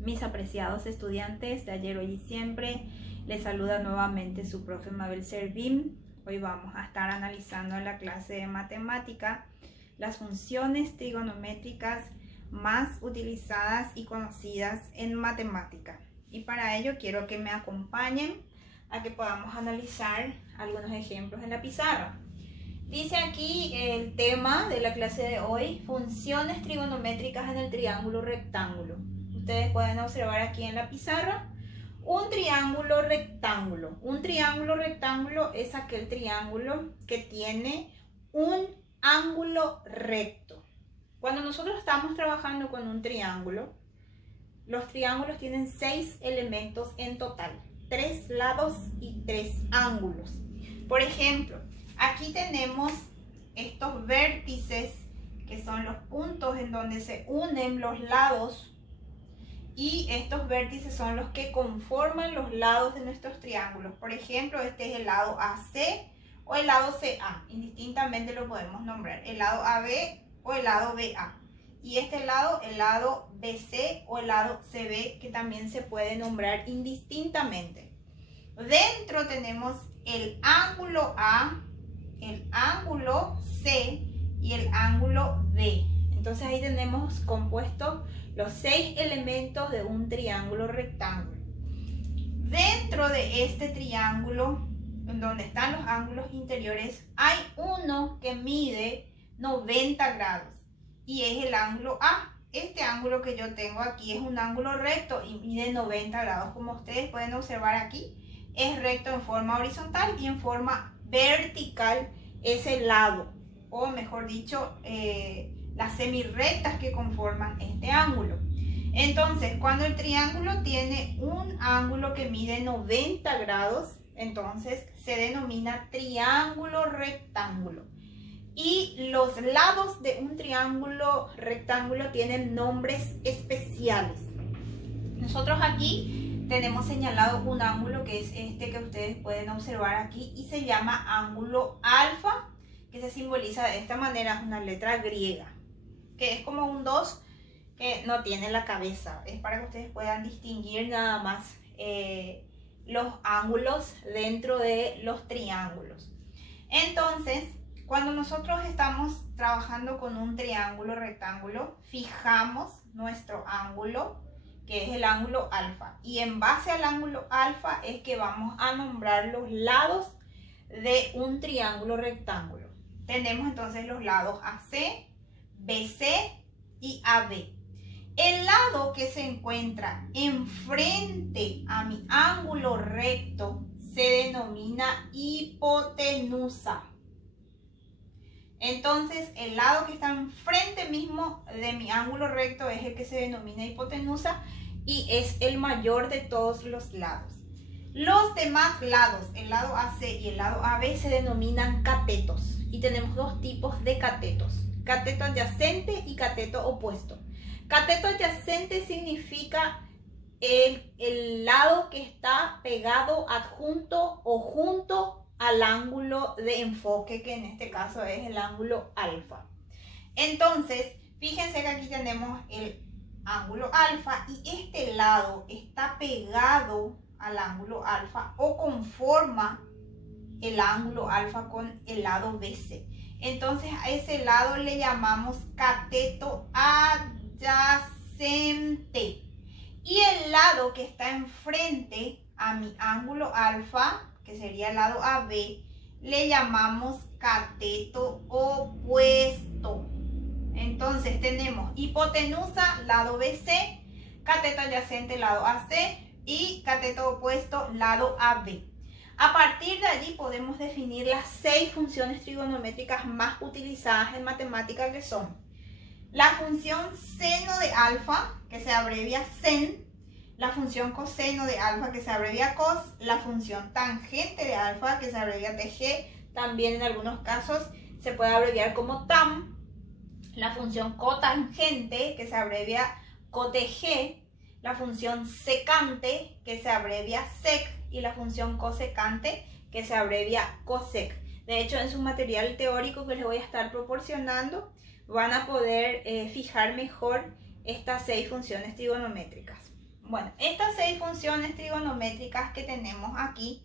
Mis apreciados estudiantes de ayer, hoy y siempre, les saluda nuevamente su profe Mabel Servín. Hoy vamos a estar analizando en la clase de matemática las funciones trigonométricas más utilizadas y conocidas en matemática. Y para ello quiero que me acompañen a que podamos analizar algunos ejemplos en la pizarra. Dice aquí el tema de la clase de hoy: funciones trigonométricas en el triángulo rectángulo. Ustedes pueden observar aquí en la pizarra un triángulo rectángulo. Un triángulo rectángulo es aquel triángulo que tiene un ángulo recto. Cuando nosotros estamos trabajando con un triángulo, los triángulos tienen 6 elementos en total, 3 lados y 3 ángulos. Por ejemplo, aquí tenemos estos vértices que son los puntos en donde se unen los lados, y estos vértices son los que conforman los lados de nuestros triángulos. Por ejemplo, este es el lado AC o el lado CA, indistintamente lo podemos nombrar, el lado AB o el lado BA. Y este lado, el lado BC o el lado CB, que también se puede nombrar indistintamente. Dentro tenemos el ángulo A, el ángulo C y el ángulo D. Entonces ahí tenemos compuestos los 6 elementos de un triángulo rectángulo. Dentro de este triángulo, en donde están los ángulos interiores, hay uno que mide 90 grados y es el ángulo A. Este ángulo que yo tengo aquí es un ángulo recto y mide 90 grados. Como ustedes pueden observar aquí, es recto en forma horizontal y en forma vertical ese lado, o mejor dicho, las semirrectas que conforman este ángulo. Entonces, cuando el triángulo tiene un ángulo que mide 90 grados, entonces se denomina triángulo rectángulo. Y los lados de un triángulo rectángulo tienen nombres especiales. Nosotros aquí tenemos señalado un ángulo que es este que ustedes pueden observar aquí y se llama ángulo alfa, que se simboliza de esta manera, es una letra griega, que es como un 2 que no tiene la cabeza. Es para que ustedes puedan distinguir nada más los ángulos dentro de los triángulos. Entonces, cuando nosotros estamos trabajando con un triángulo rectángulo, fijamos nuestro ángulo, que es el ángulo alfa. Y en base al ángulo alfa es que vamos a nombrar los lados de un triángulo rectángulo. Tenemos entonces los lados AC, BC y AB. El lado que se encuentra enfrente a mi ángulo recto se denomina hipotenusa. Entonces, el lado que está enfrente mismo de mi ángulo recto es el que se denomina hipotenusa y es el mayor de todos los lados. Los demás lados, el lado AC y el lado AB, se denominan catetos. Y tenemos dos tipos de catetos: cateto adyacente y cateto opuesto. Cateto adyacente significa el lado que está pegado, adjunto o junto al ángulo de enfoque, que en este caso es el ángulo alfa. Entonces, fíjense que aquí tenemos el ángulo alfa y este lado está pegado al ángulo alfa o conforma el ángulo alfa con el lado BC. Entonces a ese lado le llamamos cateto adyacente. Y el lado que está enfrente a mi ángulo alfa, que sería el lado AB, le llamamos cateto opuesto. Entonces tenemos hipotenusa, lado BC, cateto adyacente, lado AC, y cateto opuesto, lado AB. A partir de allí podemos definir las 6 funciones trigonométricas más utilizadas en matemática, que son la función seno de alfa, que se abrevia sen, la función coseno de alfa, que se abrevia cos, la función tangente de alfa, que se abrevia tg, también en algunos casos se puede abreviar como tam, la función cotangente, que se abrevia cotg, la función secante, que se abrevia sec, y la función cosecante, que se abrevia cosec. De hecho, en su material teórico que les voy a estar proporcionando, van a poder fijar mejor estas 6 funciones trigonométricas. Bueno, estas 6 funciones trigonométricas que tenemos aquí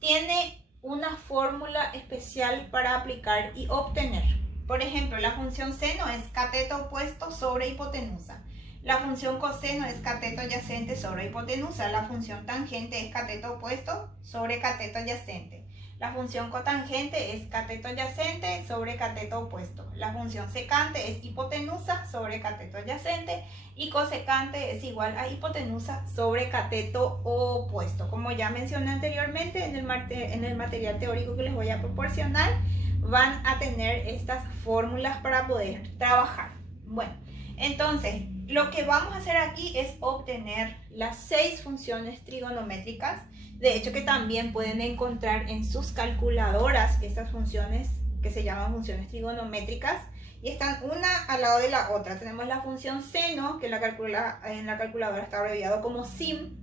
tiene una fórmula especial para aplicar y obtener. Por ejemplo, la función seno es cateto opuesto sobre hipotenusa. La función coseno es cateto adyacente sobre hipotenusa. La función tangente es cateto opuesto sobre cateto adyacente. La función cotangente es cateto adyacente sobre cateto opuesto. La función secante es hipotenusa sobre cateto adyacente. Y cosecante es igual a hipotenusa sobre cateto opuesto. Como ya mencioné anteriormente en el material teórico que les voy a proporcionar, van a tener estas fórmulas para poder trabajar. Bueno, entonces lo que vamos a hacer aquí es obtener las 6 funciones trigonométricas. De hecho, que también pueden encontrar en sus calculadoras estas funciones que se llaman funciones trigonométricas y están una al lado de la otra. Tenemos la función seno, que en la calculadora está abreviado como sin,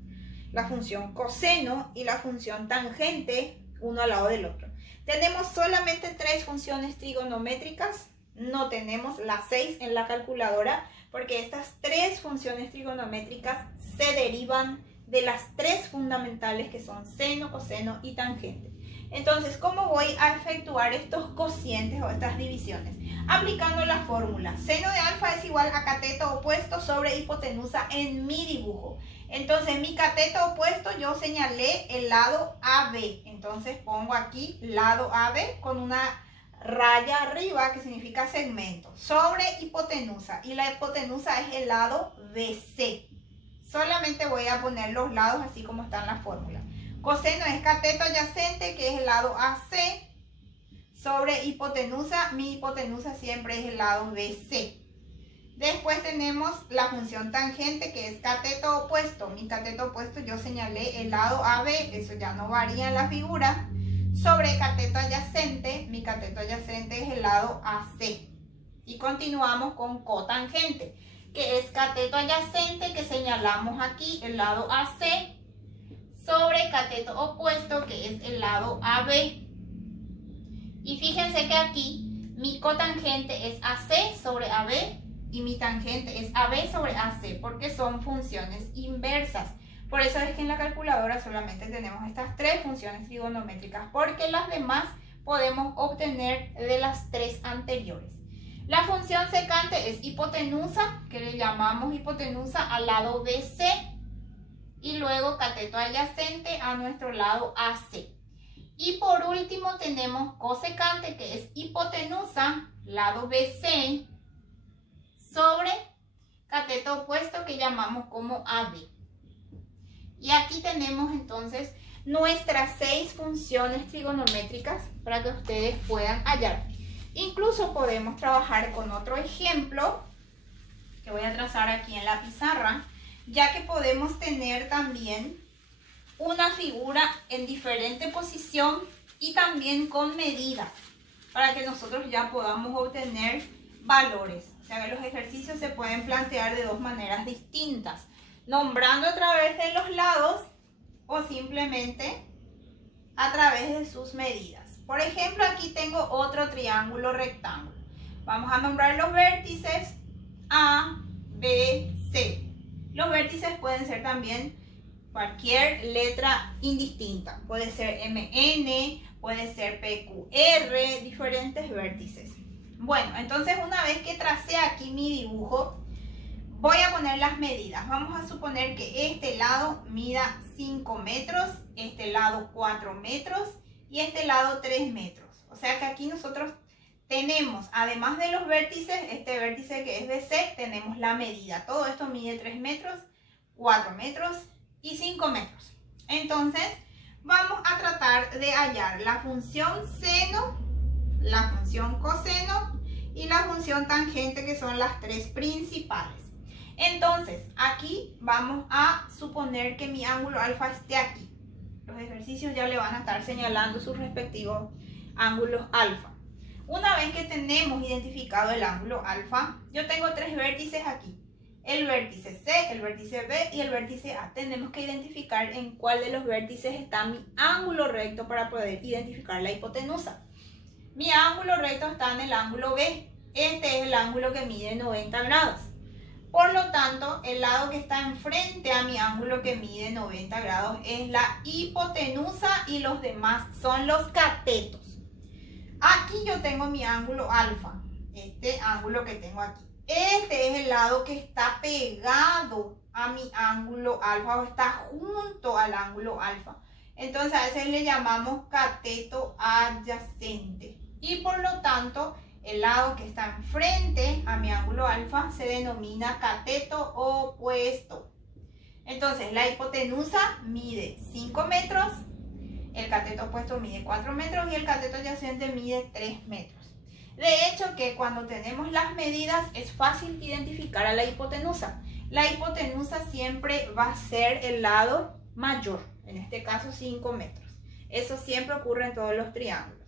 la función coseno y la función tangente, uno al lado del otro. Tenemos solamente 3 funciones trigonométricas, no tenemos las 6 en la calculadora, porque estas 3 funciones trigonométricas se derivan de las 3 fundamentales que son seno, coseno y tangente. Entonces, ¿cómo voy a efectuar estos cocientes o estas divisiones? Aplicando la fórmula. Seno de alfa es igual a cateto opuesto sobre hipotenusa en mi dibujo. Entonces, mi cateto opuesto yo señalé el lado AB. Entonces, pongo aquí lado AB con una raya arriba que significa segmento sobre hipotenusa. Y la hipotenusa es el lado BC. Solamente voy a poner los lados así como está en la fórmula. Coseno es cateto adyacente, que es el lado AC, sobre hipotenusa. Mi hipotenusa siempre es el lado BC. Después tenemos la función tangente, que es cateto opuesto. Mi cateto opuesto yo señalé el lado AB, eso ya no varía en la figura. Sobre cateto adyacente, mi cateto adyacente es el lado AC. Y continuamos con cotangente, que es cateto adyacente, que señalamos aquí el lado AC, sobre cateto opuesto, que es el lado AB. Y fíjense que aquí mi cotangente es AC sobre AB y mi tangente es AB sobre AC, porque son funciones inversas. Por eso es que en la calculadora solamente tenemos estas 3 funciones trigonométricas, porque las demás podemos obtener de las 3 anteriores. La función secante es hipotenusa, que le llamamos hipotenusa al lado BC, y luego cateto adyacente a nuestro lado AC. Y por último tenemos cosecante, que es hipotenusa, lado BC, sobre cateto opuesto, que llamamos como AB. Y aquí tenemos entonces nuestras 6 funciones trigonométricas para que ustedes puedan hallar. Incluso podemos trabajar con otro ejemplo que voy a trazar aquí en la pizarra, ya que podemos tener también una figura en diferente posición y también con medidas para que nosotros ya podamos obtener valores. O sea que los ejercicios se pueden plantear de 2 maneras distintas, nombrando a través de los lados o simplemente a través de sus medidas. Por ejemplo, aquí tengo otro triángulo rectángulo. Vamos a nombrar los vértices A, B, C. Los vértices pueden ser también cualquier letra indistinta. Puede ser MN, puede ser PQR, diferentes vértices. Bueno, entonces una vez que tracé aquí mi dibujo, voy a poner las medidas. Vamos a suponer que este lado mida 5 metros, este lado 4 metros y este lado 3 metros. O sea que aquí nosotros tenemos, además de los vértices, este vértice que es BC, tenemos la medida. Todo esto mide 3 metros, 4 metros y 5 metros. Entonces, vamos a tratar de hallar la función seno, la función coseno y la función tangente, que son las 3 principales. Entonces, aquí vamos a suponer que mi ángulo alfa esté aquí. Los ejercicios ya le van a estar señalando sus respectivos ángulos alfa. Una vez que tenemos identificado el ángulo alfa, yo tengo 3 vértices aquí. El vértice C, el vértice B y el vértice A. Tenemos que identificar en cuál de los vértices está mi ángulo recto para poder identificar la hipotenusa. Mi ángulo recto está en el ángulo B. Este es el ángulo que mide 90 grados. Por lo tanto, el lado que está enfrente a mi ángulo que mide 90 grados es la hipotenusa y los demás son los catetos. Aquí yo tengo mi ángulo alfa, este ángulo que tengo aquí. Este es el lado que está pegado a mi ángulo alfa o está junto al ángulo alfa. Entonces a ese le llamamos cateto adyacente. Y por lo tanto, el lado que está enfrente a mi ángulo alfa se denomina cateto opuesto. Entonces la hipotenusa mide 5 metros, el cateto opuesto mide 4 metros y el cateto adyacente mide 3 metros. De hecho que cuando tenemos las medidas es fácil identificar a la hipotenusa. La hipotenusa siempre va a ser el lado mayor, en este caso 5 metros. Eso siempre ocurre en todos los triángulos.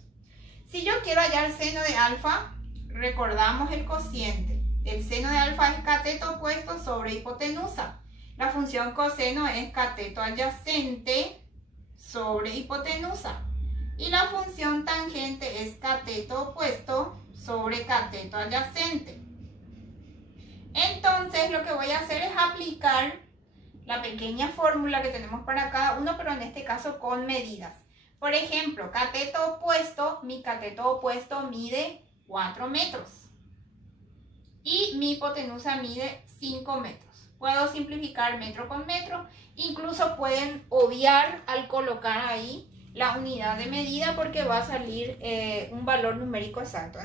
Si yo quiero hallar seno de alfa, recordamos el cociente. El seno de alfa es cateto opuesto sobre hipotenusa. La función coseno es cateto adyacente sobre hipotenusa. Y la función tangente es cateto opuesto sobre cateto adyacente. Entonces lo que voy a hacer es aplicar la pequeña fórmula que tenemos para cada uno, pero en este caso con medidas. Por ejemplo, cateto opuesto, mi cateto opuesto mide 4 metros. Y mi hipotenusa mide 5 metros. Puedo simplificar metro con metro. Incluso pueden obviar al colocar ahí la unidad de medida porque va a salir un valor numérico exacto.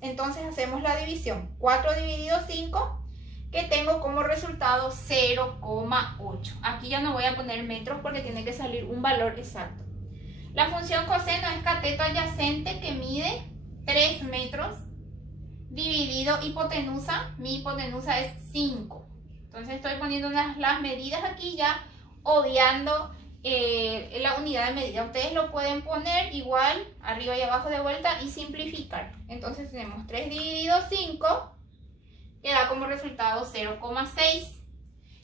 Entonces hacemos la división. 4 dividido 5, que tengo como resultado 0,8. Aquí ya no voy a poner metros porque tiene que salir un valor exacto. La función coseno es cateto adyacente que mide 3 metros dividido hipotenusa. Mi hipotenusa es 5. Entonces estoy poniendo las medidas aquí ya obviando la unidad de medida. Ustedes lo pueden poner igual arriba y abajo de vuelta y simplificar. Entonces tenemos 3 dividido 5 que da como resultado 0,6.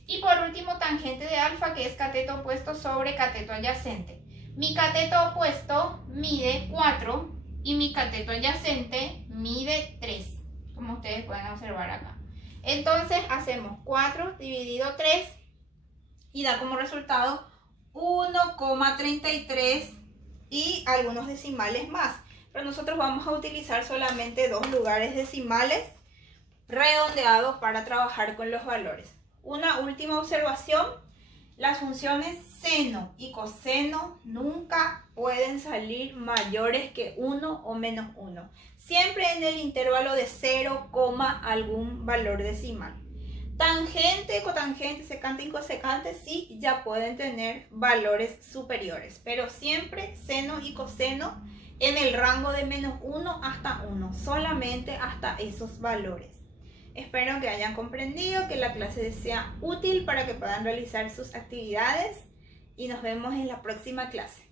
Y por último tangente de alfa que es cateto opuesto sobre cateto adyacente. Mi cateto opuesto mide 4 y mi cateto adyacente mide 3, como ustedes pueden observar acá. Entonces hacemos 4 dividido 3 y da como resultado 1,33 y algunos decimales más. Pero nosotros vamos a utilizar solamente 2 lugares decimales redondeados para trabajar con los valores. Una última observación. Las funciones seno y coseno nunca pueden salir mayores que 1 o menos 1. Siempre en el intervalo de 0, algún valor decimal. Tangente, cotangente, secante y cosecante sí ya pueden tener valores superiores. Pero siempre seno y coseno en el rango de menos 1 hasta 1. Solamente hasta esos valores. Espero que hayan comprendido, que la clase les sea útil para que puedan realizar sus actividades y nos vemos en la próxima clase.